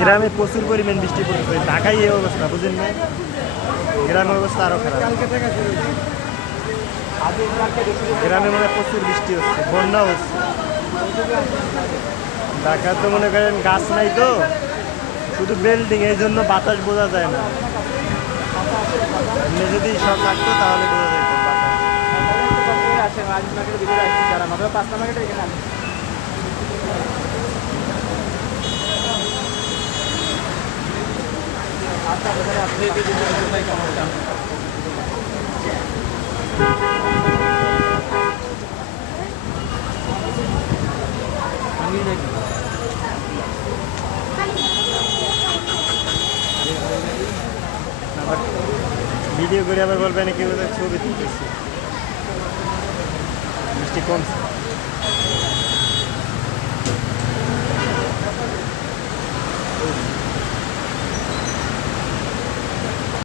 গ্রামে প্রচুর পরিমাণ বৃষ্টি পড়তেছে ঢাকায় এই অবস্থা বুঝেন না গ্রামের অবস্থা আরও খারাপ গ্রামে মানে প্রচুর বৃষ্টি হচ্ছে বন্যা হচ্ছে ঢাকা তো মনে করেন গাছ নাই তো শুধু বিল্ডিং এই জন্য বাতাস বোঝা যায় না এমনি যদি সব থাকতো তাহলে বোঝা বাতাস ভিডিও করে আবার বলবেন কেউ ছবি তুলতেছি। বৃষ্টি কমছে।